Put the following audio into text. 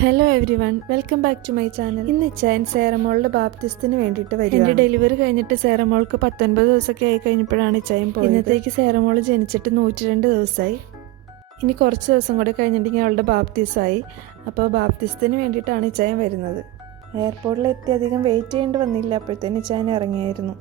Hello every one, welcome back to my channel. ഇന്ന് ഇച്ചായൻ സേറമോളുടെ ബാപ്റ്റിസത്തിന് വേണ്ടിയിട്ട് വരും. എൻ്റെ ഡെലിവറി കഴിഞ്ഞിട്ട് സേറമോൾക്ക് 19 ദിവസമൊക്കെ ആയി കഴിഞ്ഞപ്പോഴാണ് ഇച്ചായൻ പോയത്. ഇന്നത്തേക്ക് സേറമോൾ ജനിച്ചിട്ട് 102 ദിവസമായി. ഇനി കുറച്ച് ദിവസം കൂടെ കഴിഞ്ഞിട്ടുണ്ടെങ്കിൽ അവളുടെ ബാപ്റ്റിസമായി. അപ്പോൾ ബാപ്റ്റിസത്തിന് വേണ്ടിയിട്ടാണ് ഇച്ചായൻ വരുന്നത്. എയർപോർട്ടിലെത്തി അധികം വെയിറ്റ് ചെയ്യേണ്ടി വന്നില്ല, അപ്പോഴത്തേന് ഇച്ചായൻ ഇറങ്ങിയായിരുന്നു.